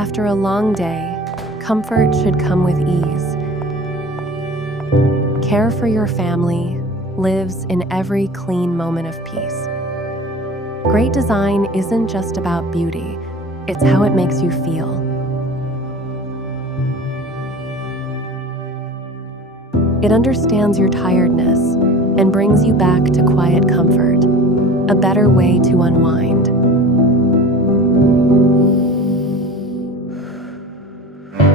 After a long day, comfort should come with ease. Care for your family lives in every clean moment of peace. Great design isn't just about beauty, it's how it makes you feel. It understands your tiredness and brings you back to quiet comfort, a better way to unwind.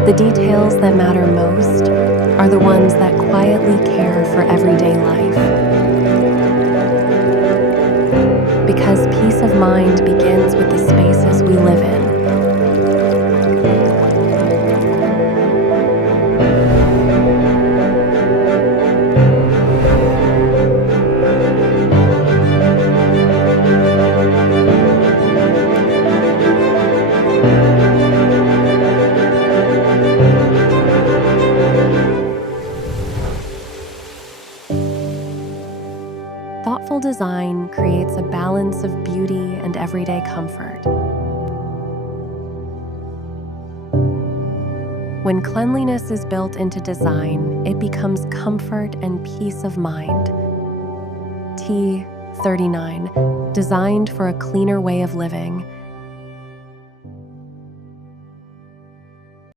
The details that matter most are the ones that quietly care for everyday life. Because peace of mind begins with the spaces we live in. Thoughtful design creates a balance of beauty and everyday comfort. When cleanliness is built into design, it becomes comfort and peace of mind. T39, designed for a cleaner way of living,